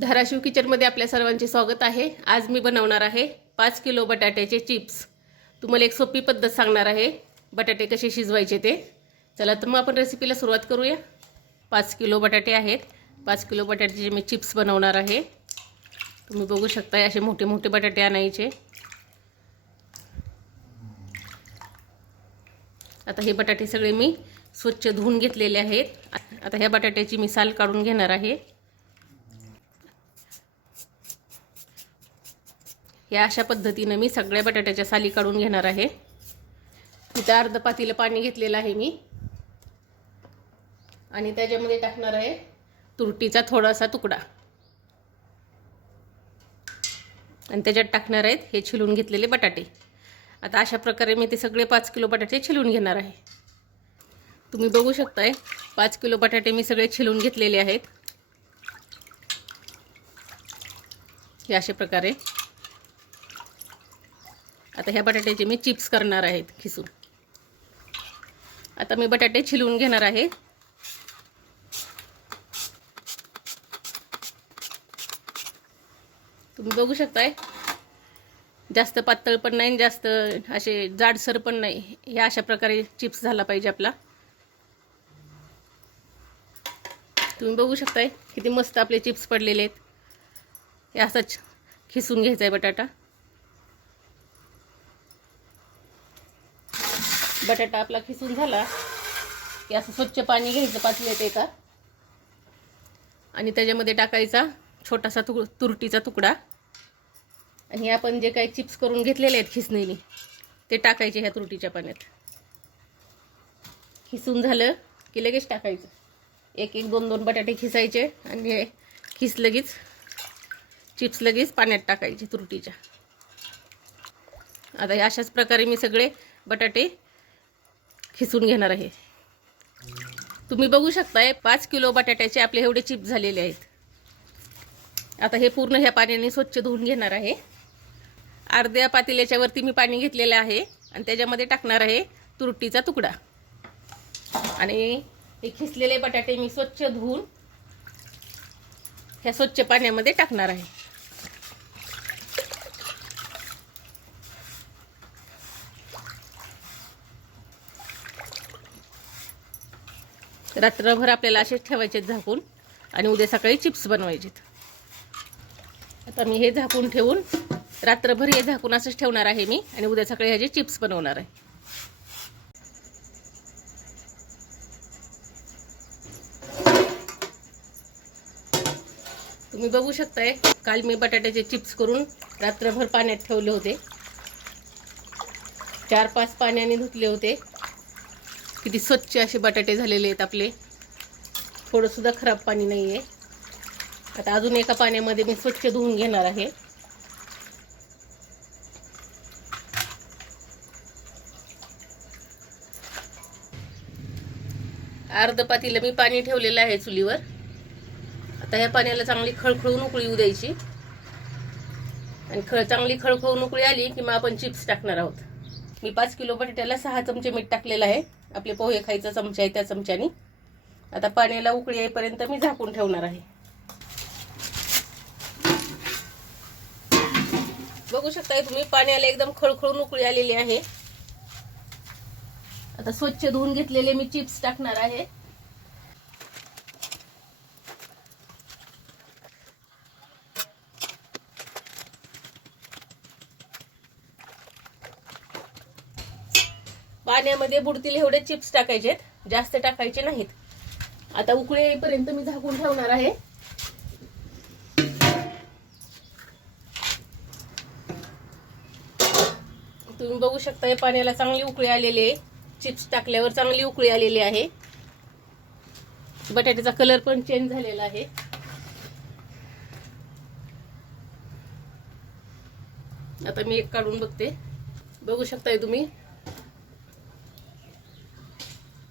धाराशिव किचनमध्ये आपल्या सर्वांचे स्वागत आहे। आज मी बनवणार आहे 5 किलो बटाट्याचे चिप्स। तुम्हाला एक सोपी पद्धत सांगणार आहे बटाटे कसे शिजवायचे ते। चला तर मग आपण रेसिपीला सुरुवात करूया। 5 किलो बटाटे आहेत। 5 किलो बटाट्याचे मी चिप्स बनवणार आहे। तुम्ही बघू शकता असे मोठे मोठे बटाटे आणायचे। आता हे बटाटे सगळे मी स्वच्छ धुवून घेतलेले आहेत। आता ह्या बटाट्याची मी साल काढून घेणार आहे। या अशा पद्धतीने मी सगळ्या बटाट्याच्या साली काढून घेणार आहे। इथे अर्धा पातेलं पाणी घेतलेलं आहे मी आणि त्याच्यामध्ये टाकणार आहे तुरटीचा थोडासा तुकडा आणि त्याच्यात टाकणार आहेत हे छिलून घेतलेले बटाटे। आता अशा प्रकारे मी ते सगळे 5 किलो बटाटे छिलून घेणार आहे। तुम्ही बघू शकताय 5 किलो बटाटे मी सगळे छिलून घेतलेले आहेत। हे अशा प्रकारे आता ह्या बटाट्याचे मी चिप्स करणार आहेत खिसून। आता मी बटाटे छिलून घेणार आहे। तुम्ही बघू शकताय जास्त पातळ पण नाही जास्त असे जाडसर पण नाही। या अशा प्रकारे चिप्स झाला पाहिजे आपला। तुम्ही बघू शकताय किती मस्त आपले चिप्स पडलेले आहेत। हे असंच खिसून घ्यायचा आहे बटाटा। बटाटा आपला खिसून झाला की असं स्वच्छ पाणी घ्यायचं पातेल्यात एका आणि त्याच्यामध्ये टाकायचा छोटासा तुरटीचा तुकडा आणि आपण जे काही चिप्स करून घेतलेले आहेत खिसणीने ते टाकायचे ह्या तुरटीच्या पाण्यात। खिसून झालं की लगेच टाकायचं। एक एक दोन दोन बटाटे खिसायचे आणि हे खिस लगेच चिप्स लगेच पाण्यात टाकायचे तुरटीच्या। आता हे अशाच प्रकारे मी सगळे बटाटे खिसून घेणार आहे। तुम्ही बघू शकताय 5 किलो बटाट्याचे आपले एवढे चिप्स झालेले आहेत। आता हे पूर्ण ह्या पाण्याने स्वच्छ धुवून घेणार आहे। अर्ध्या पातेल्याच्या वरती मी पाणी घेतलेलं आहे आणि त्याच्यामध्ये टाकणार आहे तुरटीचा तुकडा आणि हे खिसलेले बटाटे मी स्वच्छ धुवून ह्या स्वच्छ पाण्यामध्ये टाकणार आहे। रात्रभर आपल्याला असेच ठेवायचे झाकून आणि उद्या सकाळी चिप्स बनवायचे। आता मी हे झाकून ठेवून रात्रभर हे झाकून असंच ठेवणार आहे मी आणि उद्या सकाळी ह्याचे चिप्स बनवणार आहे। तुम्ही बघू शकताय काल मी बटाट्याचे चिप्स करून रात्रभर पाण्यात ठेवले होते। 4-5 पाण्याने धुतले होते। किती स्वच्छ असे बटाटे झालेले आहेत आपले। थोडं सुद्धा खराब पाणी नाहीये। आता अजून एका पाण्यामध्ये मी स्वच्छ धुवून घेणार आहे। अर्ध पातेलं मी पाणी ठेवलेलं आहे चुलीवर। आता ह्या पाण्याला चांगली खळखळून उकळी येऊ द्यायची आणि चांगली खळखळून उकळी आली की मग आपण चिप्स टाकणार आहोत। मी 5 किलो बटाट्याला 6 चमचे मीठ टाकलेलं आहे। आपले पोहे खायचा चमचा आहे त्या चमच्याने। आता पाण्याला उकळी येईपर्यंत मी झाकून ठेवणार आहे। बघू शकताय तुम्ही पाण्याला एकदम खळखळून उकळी आलेली आहे। आता स्वच्छ धुवून घेतलेले मी चिप्स टाकणार आहे। पाण्यामध्ये बुडतील एवढे चिप्स टाकायचे, जास्त टाकायचे नाहीत। आता उकळी येईपर्यंत मी झाकून ठेवणार आहे। तुम्ही बघू शकता पाण्याला चांगली उकळी आलेली आहे। चिप्स टाकल्यावर चांगली उकळी आलेली आहे। बटाट्याचा कलर पण चेंज झालेला आहे। आता मी एक काढून बघते। बघू शकताय तुम्ही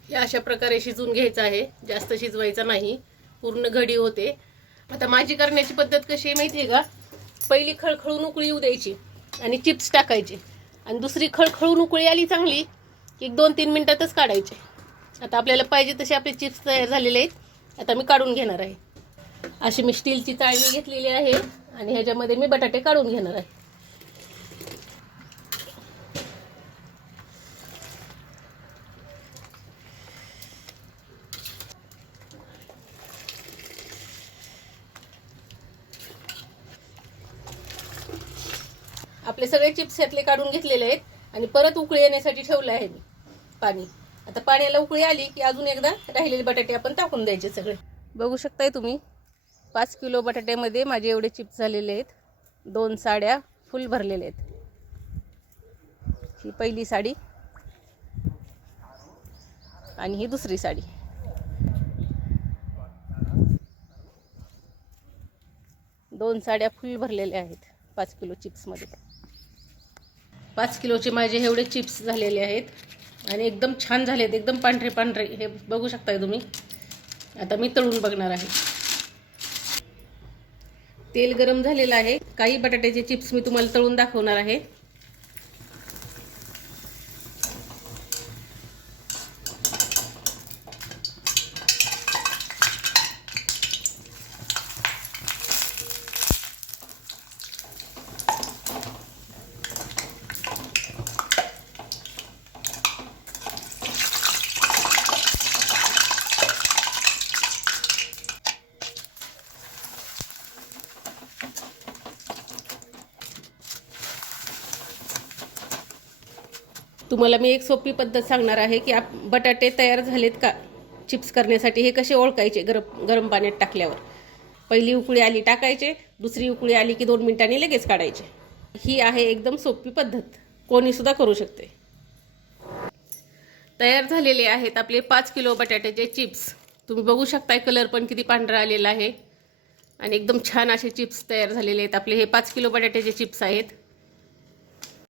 या अशा प्रकारे शिजवून घ्यायचं आहे। जास्त शिजवायचं नाही, पूर्ण घडी होते। आता माझी करण्याची पद्धत कशी आहे माहिती आहे का? पहिली खळखळून उकळी येऊ द्यायची आणि चिप्स टाकायचे आणि दुसरी खळखळून उकळी आली चांगली की 2-3 मिनिटातच काढायचे। आता आपल्याला पाहिजे तसे आपले चिप्स तयार झालेले आहेत। आता मी काढून घेणार आहे। अशी मी स्टीलची चाळणी घेतलेली आहे आणि ह्याच्यामध्ये मी बटाटे काढून घेणार आहे. आपले सगळे चिप्स ह्यातले काढून घेतलेले आहेत आणि परत उकळी येण्यासाठी ठेवलं आहे मी पाणी. आता पाण्याला उकळी आली की अजून एकदा राहिलेले बटाटे आपण टाकून द्यायचे सगळे. बघू शकताय तुम्ही 5 किलो बटाट्यामध्ये माझे एवढे चिप्स झालेले आहेत. 2 साड्या फुल भरलेले आहेत. ही पहिली साडी आणि ही दुसरी साडी. दोन साड्या फुल भरलेल्या आहेत 5 किलो चिप्समध्ये. 5 किलोचे माझे एवढे चिप्स झालेले आहेत आणि एकदम छान झाले आहेत, एकदम पांढरे पांढरे. हे बघू शकताय तुम्ही. आता मी तळून बघणार आहे. तेल गरम झालेलं आहे. काही बटाट्याचे चिप्स मी तुम्हाला तळून दाखवणार आहे. तुम्हाला मी एक सोपी पद्धत सांगणार आहे की बटाटे तयार झालेत का चिप्स करण्यासाठी हे कसे ओळखायचे. गरम पाण्यात टाकल्यावर पहिली उकळी आली टाकायचे, दुसरी उकळी आली की 2 मिनिटांनी लगेच काढायचे. ही आहे एकदम सोपी पद्धत, कोणी सुद्धा करू शकते. तयार झालेले आहेत आपले 5 किलो बटाट्याचे चिप्स. तुम्ही बघू शकताय कलर पण किती पांढरा आलेला आहे आणि एकदम छान असे चिप्स तयार झालेले आहेत आपले. हे 5 किलो बटाट्याचे चिप्स आहेत.